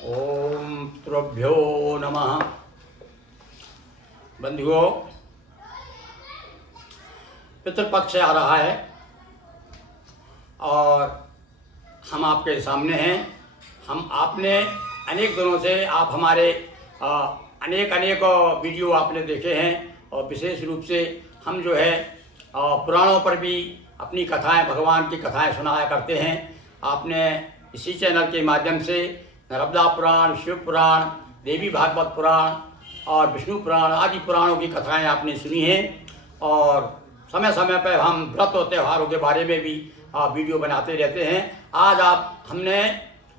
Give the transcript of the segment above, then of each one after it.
ओम तुभ्यो नमः। बंधुओं, पितृपक्ष आ रहा है और हम आपके सामने हैं। हम आपने अनेक दिनों से आप हमारे अनेक वीडियो आपने देखे हैं और विशेष रूप से हम जो है पुराणों पर भी अपनी कथाएं, भगवान की कथाएं सुनाया करते हैं। आपने इसी चैनल के माध्यम से नर्मदा पुराण, शिव पुराण, देवी भागवत पुराण और विष्णु पुराण आदि पुराणों की कथाएं आपने सुनी हैं और समय समय पर हम व्रत और त्योहारों के बारे में भी वीडियो बनाते रहते हैं। आज हमने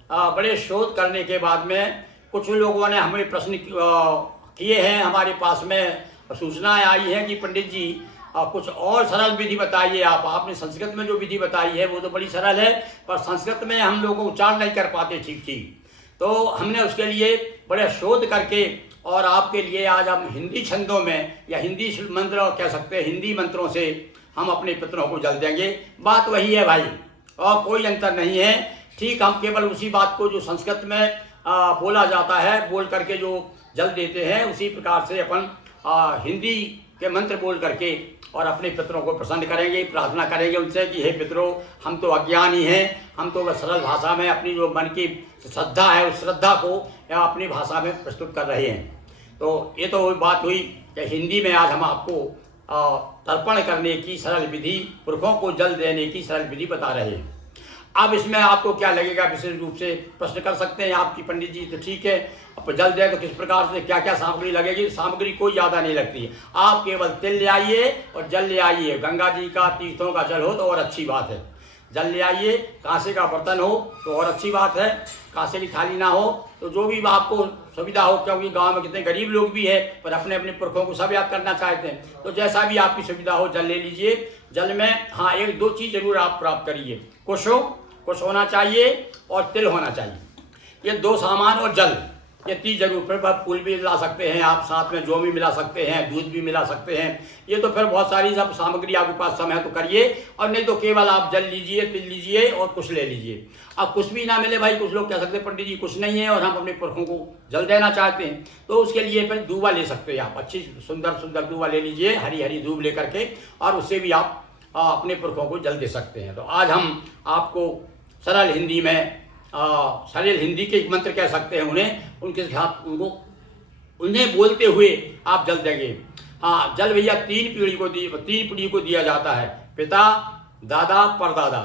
बड़े शोध करने के बाद में कुछ लोगों ने हमें प्रश्न किए हैं। हमारे पास में सूचनाएं आई हैं कि पंडित जी कुछ और सरल विधि बताइए। आपने संस्कृत में जो विधि बताई है वो तो बड़ी सरल है, पर संस्कृत में हम लोग उच्चारण नहीं कर पाते ठीक। तो हमने उसके लिए बड़े शोध करके और आपके लिए आज हम हिंदी छंदों में या हिंदी मंत्र कह सकते हैं, हिंदी मंत्रों से हम अपने पितरों को जल देंगे। बात वही है भाई, और कोई अंतर नहीं है। ठीक, हम केवल उसी बात को जो संस्कृत में बोला जाता है बोल करके जो जल देते हैं, उसी प्रकार से अपन हिंदी के मंत्र बोल करके और अपने पितरों को प्रसन्न करेंगे, प्रार्थना करेंगे उनसे कि हे पितरों, हम तो अज्ञानी हैं, हम तो सरल भाषा में अपनी जो मन की श्रद्धा है उस श्रद्धा को अपनी भाषा में प्रस्तुत कर रहे हैं। तो ये तो बात हुई कि हिंदी में आज हम आपको तर्पण करने की सरल विधि, पुरखों को जल देने की सरल विधि बता रहे हैं। अब इसमें आपको क्या लगेगा, विशेष रूप से प्रश्न कर सकते हैं आपकी पंडित जी। तो ठीक है, अब जल दे तो किस प्रकार से क्या क्या सामग्री लगेगी? सामग्री कोई ज़्यादा नहीं लगती है। आप केवल तिल ले आइए और जल ले आइए। गंगा जी का, तीर्थों का जल हो तो और अच्छी बात है। जल ले आइए, कांसे का बर्तन हो तो और अच्छी बात है, कांसे की थाली ना हो तो जो भी आपको सुविधा हो, क्योंकि गांव में कितने गरीब लोग भी है पर अपने अपने पुरखों को सब याद करना चाहते हैं। तो जैसा भी आपकी सुविधा हो जल ले लीजिए। जल में हाँ, एक दो चीज़ जरूर आप प्राप्त करिए। कुछ होना चाहिए और तिल होना चाहिए। ये दो सामान और जल, ये चीज़ जरूर। फिर फूल भी मिला सकते हैं आप, साथ में जौ भी मिला सकते हैं, दूध भी मिला सकते हैं। ये तो फिर बहुत सारी सब सामग्री आपके पास समय है तो करिए, और नहीं तो केवल आप जल लीजिए, तिल लीजिए और कुछ ले लीजिए। अब कुछ भी ना मिले भाई, कुछ लोग कह सकते हैं पंडित जी कुछ नहीं है और हम अपने पुरखों को जल देना चाहते हैं, तो उसके लिए फिर दूबा ले सकते हैं आप। अच्छी सुंदर दूबा ले लीजिए, हरी दूब ले करके, और उससे भी आप अपने पुरखों को जल दे सकते हैं। तो आज हम आपको सरल हिंदी में सरल हिंदी के मंत्र कह सकते हैं उन्हें, उनके साथ उन्हें बोलते हुए आप जल देंगे। हाँ, जल भैया तीन पीढ़ी को दिया जाता है। पिता, दादा, परदादा,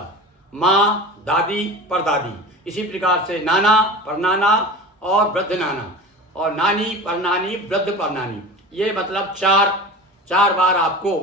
माँ, दादी, परदादी, इसी प्रकार से नाना, परनाना और वृद्ध नाना, और नानी, परनानी, वृद्ध परनानी। ये मतलब चार बार आपको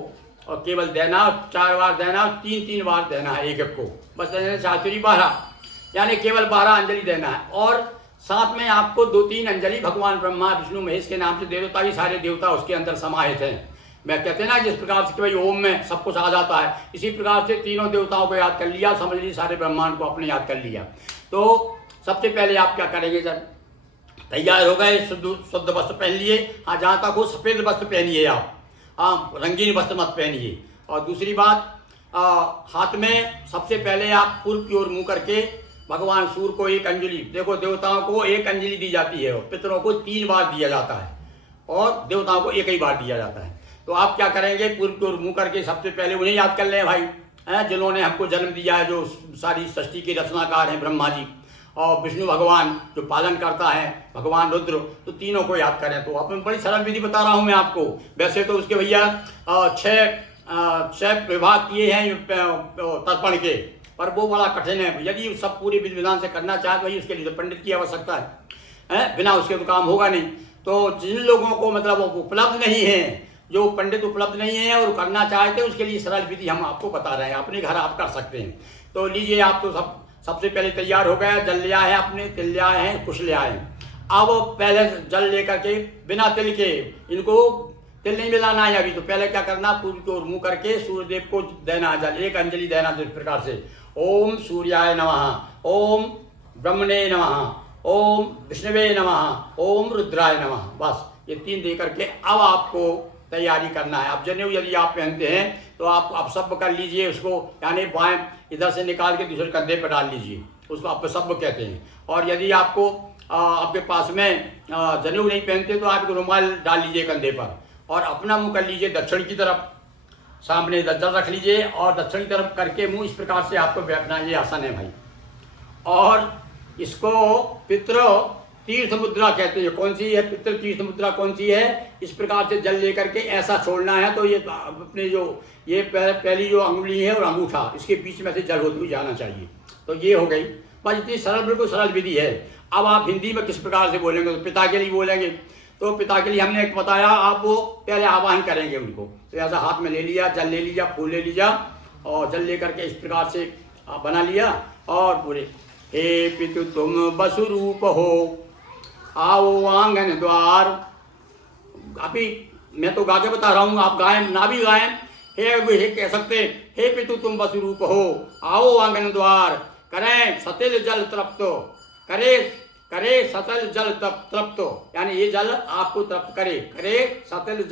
और केवल देना, 4 बार देना, 3 बार देना है एक को, बस देना 4 12, यानी केवल 12 अंजलि देना है। और साथ में आपको 2-3 अंजलि भगवान ब्रह्मा, विष्णु, महेश के नाम से देवता भी, सारे देवता उसके अंदर समाहित हैं। मैं कहते हैं ना, जिस प्रकार से भाई ओम में सब कुछ आ जाता है, इसी प्रकार से तीनों देवताओं को याद कर लिया, समझ लीजिए सारे ब्रह्मांड को अपने याद कर लिया। तो सबसे पहले आप क्या करेंगे, जब तैयार हो गए, शुद्ध वस्त्र पहन लिए। हाँ, जहाँ तक हो सफ़ेद वस्त्र पहनिए आप, रंगीन वस्त्र मत पहनिए। और दूसरी बात, हाथ में सबसे पहले आप पूर्व की ओर मुँह करके भगवान सूर्य को एक अंजलि, देखो देवताओं को एक अंजलि दी जाती है, पितरों को 3 बार दिया जाता है और देवताओं को एक ही बार दिया जाता है। तो आप क्या करेंगे, पूर्व की ओर मुँह करके सबसे पहले उन्हें याद कर लें भाई, जिन्होंने हमको जन्म दिया है, जो सारी सृष्टि के रचनाकार हैं, ब्रह्मा जी और विष्णु भगवान जो पालन करता है, भगवान रुद्र, तो तीनों को याद करें। तो आप बड़ी सरल विधि बता रहा हूँ मैं आपको। वैसे तो उसके भैया 6 विभाग किए हैं तर्पण के, पर वो बड़ा कठिन है। यदि सब पूरी विधि विधान से करना चाहे तो उसके लिए तो पंडित की आवश्यकता है, बिना उसके तो काम होगा नहीं। तो जिन लोगों को मतलब वो उपलब्ध नहीं है, जो पंडित उपलब्ध नहीं है और करना चाहते हैं, उसके लिए सरल विधि हम आपको बता रहे हैं, अपने घर आप कर सकते हैं। तो लीजिए, आप तो सबसे पहले तैयार हो गया, जल ले आए हैं, अपने तिल ले आए हैं, कुछ ले आए हैं। अब पहले जल लेकर के बिना तिल के, इनको तिल नहीं मिलाना है अभी, तो पहले क्या करना, पूर्व की ओर मुँह करके सूर्यदेव को देना जल, एक अंजलि देना जिस प्रकार से, ओम सूर्याय नमः, ओम ब्रह्मणे नमः, ओम विष्णुवे नमः, ओम रुद्राय नमः। बस ये 3 दे करके अब आपको तैयारी करना है। अब जनेऊ यदि आप पहनते हैं तो आप सब कर लीजिए उसको, यानी बाएं इधर से निकाल के दूसरे कंधे पर डाल लीजिए, उसको आप सब कहते हैं। और यदि आपको आपके पास में जनेऊ नहीं पहनते तो आप रुमाल डाल लीजिए कंधे पर और अपना मुंह कर लीजिए दक्षिण की तरफ, सामने जल रख लीजिए और दक्षिण की तरफ करके मुंह इस प्रकार से आपको बैठना, ये आसन है भाई। और इसको पितृ तीर्थ मुद्रा कहते हैं। कौन सी है पितृ तीर्थ मुद्रा, कौन सी है? इस प्रकार से जल लेकर के ऐसा छोड़ना है। तो ये अपने जो ये पहली जो अंगुली है और अंगूठा, इसके बीच में से जल होते हुए जाना चाहिए। तो ये हो गई बस, इतनी सरल, बिल्कुल सरल विधि है। अब आप हिंदी में किस प्रकार से बोलेंगे? तो पिता के लिए बोलेंगे। तो पिता के लिए हमने एक बताया, आप वो पहले आवाहन करेंगे उनको। तो ऐसा हाथ में ले लिया, जल ले लिया, फूल ले लिया और जल लेकर के इस प्रकार से बना लिया और पूरे हे पितु तुम वसुरूप हो, आओ आंगन द्वार। अभी मैं तो गा के बता रहा हूँ, आप गाएं ना भी गाएं, हे कह सकते, हे पितु तुम वसुरूप हो, आओ आंगन द्वार, करें सतिल जल तृप्त, करे सतल जल तृप्त, यानी ये जल आपको तृप्त करे, करे सतिल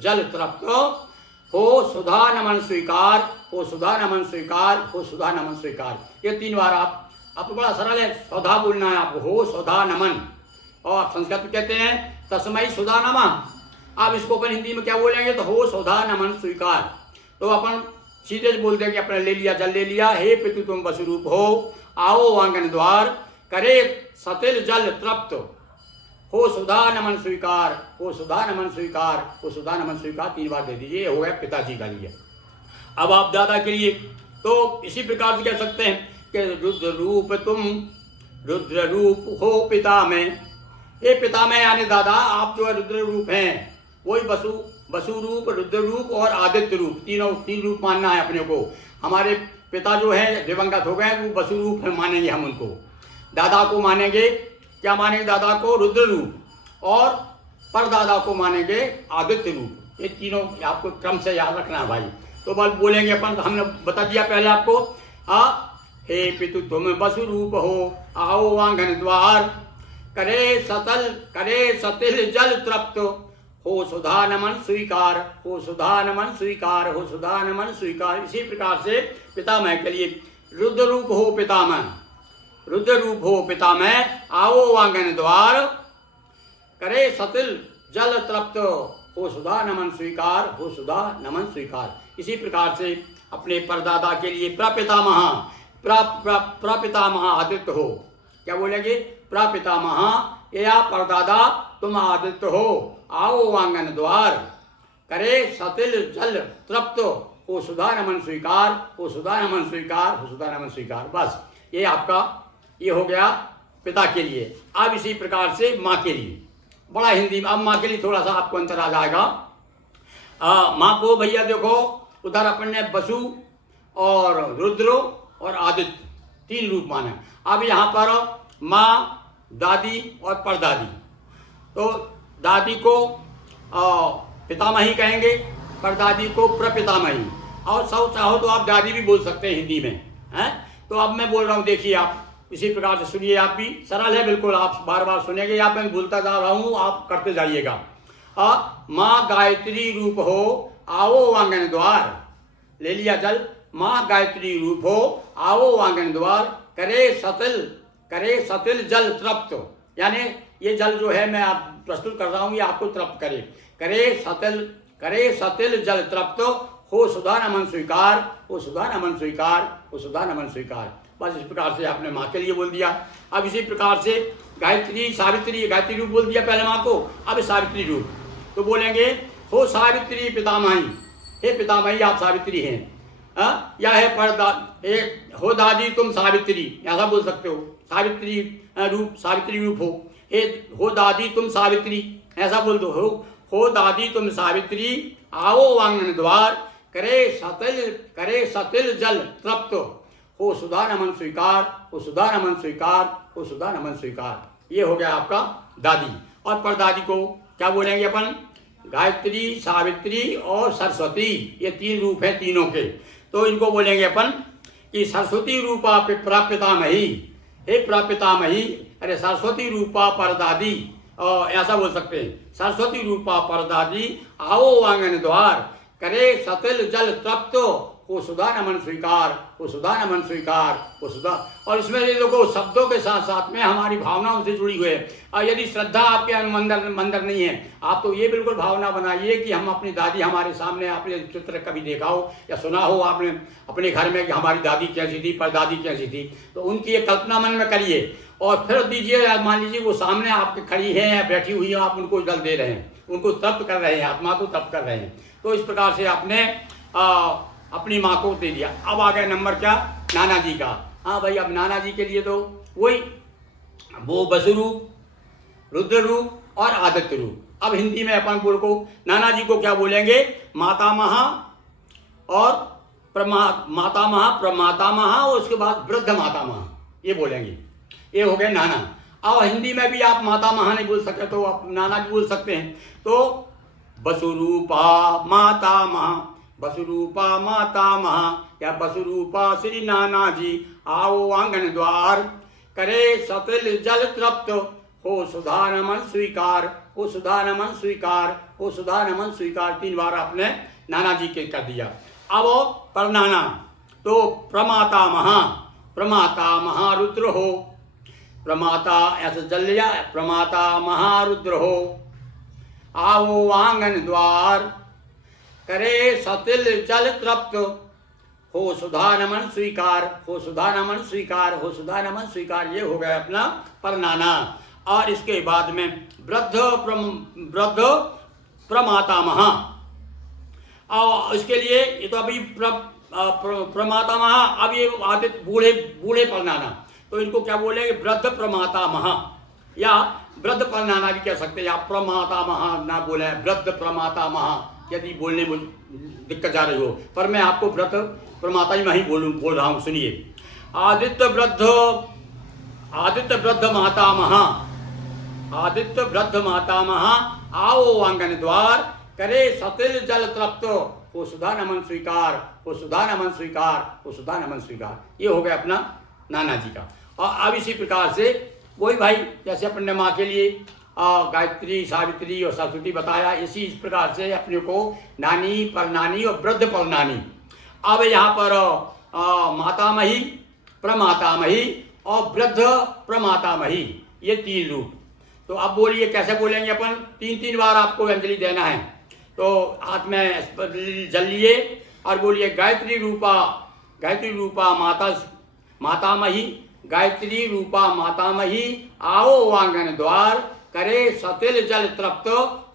जल तृप्त हो, सुधा नमन स्वीकार, हो सुधा नमन स्वीकार, हो सुधा नमन स्वीकार। ये 3 बार आप बड़ा सरल है, सौधा बोलना है आपको, हो सुधा नमन। और संस्कृत में कहते हैं तस्मै सुधा नमः। आप इसको अपन हिंदी में क्या बोलेंगे? तो हो सुधा नमन स्वीकार। तो अपन सीधे बोल देंगे, अपने ले लिया, जल ले लिया, हे पितु तुम वसुरूप हो, आओ आंगन द्वार, करे सतिल जल तृप्त, हो सुधा नमन स्वीकार, हो सुधा नमन स्वीकार, हो सुधा नमन स्वीकार 3 बार दे दीजिए। हो गया पिताजी का लिए। अब आप दादा के लिए तो इसी प्रकार से कह सकते हैं कि रुद्र रूप तुम, रुद्र रूप हो पिता में। ये पिता में यानी दादा, आप जो है रुद्र रूप हैं, वही वसु रूप, रुद्र रूप और आदित्य रूप, 3 रूप मानना है अपने को। हमारे पिता जो है दिवंगत हो गए, वो वसु रूप है, मानेंगे हम उनको। दादा को मानेंगे, क्या मानेंगे? दादा को रुद्र रूप और परदादा को मानेंगे आदित्य रूप। ये तीनों आपको क्रम से याद रखना है भाई। तो बस बोलेंगे अपन, हमने बता दिया पहले आपको, हे पितु तुम वसु रूप हो, आओ आंगन द्वार, करे सतिल जल तृप्त, हो सुधा नमन स्वीकार, हो सुधा नमन स्वीकार, हो सुधा नमन स्वीकार। इसी प्रकार से पितामह के लिए रुद्र रूप हो पितामह, रुद्र रूप हो पितामह, आओ आंगन द्वार, करे सतिल जल तृप्त, हो सुधा नमन स्वीकार, हो सुधा नमन स्वीकार। इसी प्रकार से अपने परदादा के लिए प्रपितामह, प्रपितामह आदित्य हो। क्या बोलेंगे? प्रपितामह या परदादा तुम आदित्य हो, आओ आंगन द्वार, करे सतिल जल तृप्त, हो सुधा नमन स्वीकार, हो सुधा नमन स्वीकार, हो सुधा नमन स्वीकार। बस ये आपका ये हो गया पिता के लिए। अब इसी प्रकार से माँ के लिए बड़ा हिंदी, अब माँ के लिए थोड़ा सा आपको अंतर आ जाएगा। माँ को भैया देखो, उधर अपन ने वसु और रुद्र और आदित्य 3 रूप माने। अब यहाँ पर माँ, दादी और परदादी। तो दादी को पितामही कहेंगे, परदादी को प्रपितामही, और सब चाहो तो आप दादी भी बोल सकते हैं हिंदी में, हैं? तो अब मैं बोल रहा हूँ, देखिए आप इसी प्रकार से सुनिए, आप भी सरल है बिल्कुल, आप बार बार सुनेंगे या मैं भूलता जा रहा हूँ, आप करते जाइएगा। माँ गायत्री रूप हो, आओ आंगन द्वार, ले लिया जल, माँ गायत्री रूप हो, आओ आंगन द्वार, करे सतिल जल तृप्त, यानी ये जल जो है मैं आप प्रस्तुत कर रहा हूँ, ये आपको तृप्त करे, करे सतिल जल तृप्त, हो सुधा नमन स्वीकार, हो सुधा नमन स्वीकार, हो सुधा नमन स्वीकार। बस इस प्रकार से आपने माँ के लिए बोल दिया। अब इसी प्रकार से गायत्री, सावित्री, गायत्री रूप बोल दिया पहले माँ को, अब सावित्री रूप तो बोलेंगे, हो सावित्री पितामही, हे पितामही आप सावित्री हैं, या है हो दादी तुम सावित्री, ऐसा बोल सकते हो। सावित्री रूप हो, हे हो दादी तुम सावित्री, ऐसा बोल दो, हो दादी तुम सावित्री, आओ आंगन द्वार, करे सतिल जल तृप्त, हो सुधा नमन स्वीकार, हो सुधा नमन स्वीकार, हो सुधा नमन स्वीकार। ये हो गया आपका दादी। और परदादी को क्या बोलेंगे अपन? गायत्री, सावित्री और सरस्वती, ये 3 रूप हैं तीनों के। तो इनको बोलेंगे अपन कि सरस्वती रूपा प्रपितामही, हे प्रपितामही, अरे सरस्वती रूपा परदादी, ऐसा बोल सकते हैं, सरस्वती रूपा परदादी, आओ आंगन द्वार, करे सतिल जल तृप्त, हो सुधा नमन स्वीकार, हो सुधा नमन स्वीकार, हो सुधा। और इसमें ये देखो शब्दों के साथ साथ में हमारी भावनाओं से जुड़ी हुई है। और यदि श्रद्धा आपके अंदर नहीं है, आप तो ये बिल्कुल भावना बनाइए कि हम अपनी दादी हमारे सामने, आपने चित्र कभी देखा हो या सुना हो आपने अपने घर में कि हमारी दादी कैसी थी, परदादी कैसी थी, तो उनकी एक कल्पना मन में करिए और फिर दीजिए। मान लीजिए वो सामने आपके खड़ी है या बैठी हुई है, आप उनको जल दे रहे हैं, उनको तप्त कर रहे हैं, आत्मा को तप्त कर रहे हैं। तो इस प्रकार से आपने अपनी माँ को दे दिया। अब आ गया नंबर क्या, नाना जी का। हाँ भाई, अब नाना जी के लिए तो वही वो वसु रूप, रुद्र रूप और आदित्य रूप। अब हिंदी में अपन बोल को नाना जी को क्या बोलेंगे, मातामह और मातामह, प्रमातामह और उसके बाद वृद्ध मातामह, ये बोलेंगे। ये हो गए नाना। अब हिंदी में भी आप मातामह नहीं बोल सकते तो आप नाना जी बोल सकते हैं। तो वसुरूपा मातामह, वसुरूपा मातामह या वसुरूपा श्री नाना जी, आओ आंगन द्वार, करे सतिल जल तृप्त, हो सुधा नमन स्वीकार, हो सुधा नमन स्वीकार, हो सुधा नमन स्वीकार। 3 बार आपने नाना जी के कर दिया। अब परनाना, तो प्रमातामह, प्रमातामह रुद्र हो, प्रमाता ऐसे जल लिया, प्रमाता महारुद्र हो, आओ आंगन द्वार, करे सतिल जल तृप्त, हो सुधा नमन स्वीकार, हो सुधा नमन स्वीकार, हो सुधा नमन स्वीकार। ये हो गया अपना परनाना। और इसके बाद में वृद्ध प्रमातामह। और इसके लिए ये तो अभी प्रमातामह, अब ये आदित्य बूढ़े बूढ़े परनाना, तो इनको क्या बोलेंगे, वृद्ध प्रमातामह या वृद्ध परनाना भी कह सकते हैं। आप प्रमातामह ना बोले, वृद्ध प्रमातामह यदि बोलने में दिक्कत जा रही हो, पर मैं आपको वृद्ध प्रमाता ही बोल रहा हूँ। सुनिए, आदित्य वृद्ध मातामह, आदित्य वृद्ध मातामह, आओ आंगन द्वार, करे सतिल जल तृप्त, हो सुधा नमन स्वीकार, हो सुधा नमन स्वीकार, हो सुधा नमन स्वीकार। ये हो गया अपना नाना जी का। और अब इसी प्रकार से वही भाई, जैसे अपने माँ के लिए गायत्री, सावित्री और सरस्वती बताया, इसी इस प्रकार से अपने को नानी, परनानी और वृद्ध परनानी। अब यहाँ पर मातामही, प्रमातामही और वृद्ध प्रमातामही, ये 3 रूप। तो अब बोलिए कैसे बोलेंगे अपन, 3 बार आपको अंजलि देना है। तो हाथ में जल लिए और बोलिए, गायत्री रूपा मातामही, गायत्री रूपा मातामही, आओ आंगन द्वार, करे सतिल जल तृप्त,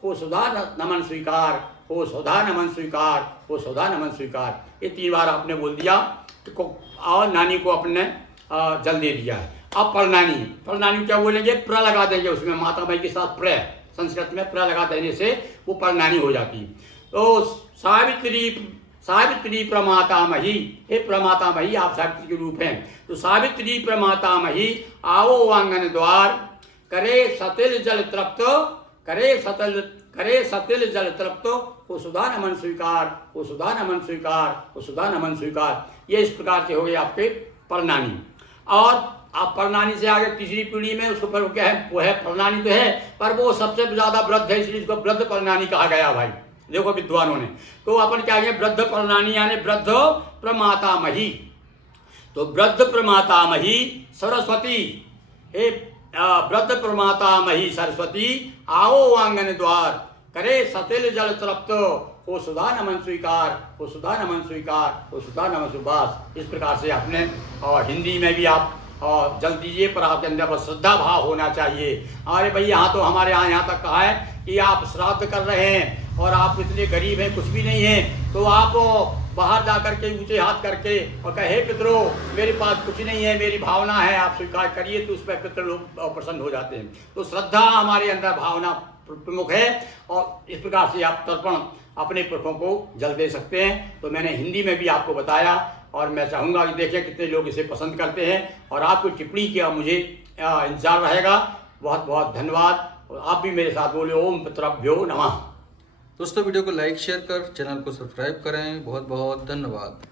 हो सुधा नमन स्वीकार, हो सुधा नमन स्वीकार, हो सुधा नमन स्वीकार। ये 3 बार आपने बोल दिया और नानी को अपने जल दे दिया है। अब परनानी क्या बोलेंगे, प्र लगा देंगे उसमें, मातामही के साथ प्र, संस्कृत में प्र लगा देने से वो परनानी हो जाती। तो सावित्री प्रमातामही, हे प्रमातामही, आप सावित्री के रूप हैं। तो सावित्री प्रमातामही, आओ आंगन द्वार, करे सतिल जल तृप्त, करे सतिल जल तृप्त, हो सुधा नमन स्वीकार, हो सुधा नमन स्वीकार, हो सुधा नमन स्वीकार। ये इस प्रकार से हो गए आपके परनानी। और आप परनानी से आगे तीसरी पीढ़ी में उसको पर क्या है, वो है परनानी तो है, पर वो सबसे ज्यादा वृद्ध है, इसलिए इसको वृद्ध परनानी कहा गया भाई, देखो विद्वानों ने। तो अपन क्या है, वृद्ध परनानी यानी वृद्ध प्रमातामही। तो वृद्ध प्रमातामही सरस्वती, हे वृद्ध प्रमातामही सरस्वती, आओ आंगन द्वार, करे सतिल जल तृप्त, हो सुधा नमन स्वीकार, हो सुधा नमन स्वीकार, हो सुधा नमन सुबास। इस प्रकार से आपने और हिंदी में भी आप जल दीजिए, पर आपके अंदर बस श्रद्धा भाव होना चाहिए। अरे भाई, यहाँ तो हमारे यहाँ तक कहा है कि आप श्राद्ध कर रहे हैं और आप इतने गरीब हैं, कुछ भी नहीं है, तो आप बाहर जा करके ऊंचे हाथ करके और कहे, पितरों मेरे पास कुछ नहीं है, मेरी भावना है, आप स्वीकार करिए, तो उस पर पितर लोग प्रसन्न हो जाते हैं। तो श्रद्धा हमारे अंदर भावना प्रमुख है, और इस प्रकार से आप तर्पण अपने पुरखों को जल दे सकते हैं। तो मैंने हिंदी में भी आपको बताया, और मैं चाहूँगा कि देखें कितने लोग इसे पसंद करते हैं, और आपको टिप्पणी किया मुझे इंतजार रहेगा। बहुत बहुत धन्यवाद। और आप भी मेरे साथ बोले, ओम पितृभ्यो नमः। दोस्तों, वीडियो को लाइक शेयर कर चैनल को सब्सक्राइब करें। बहुत बहुत धन्यवाद।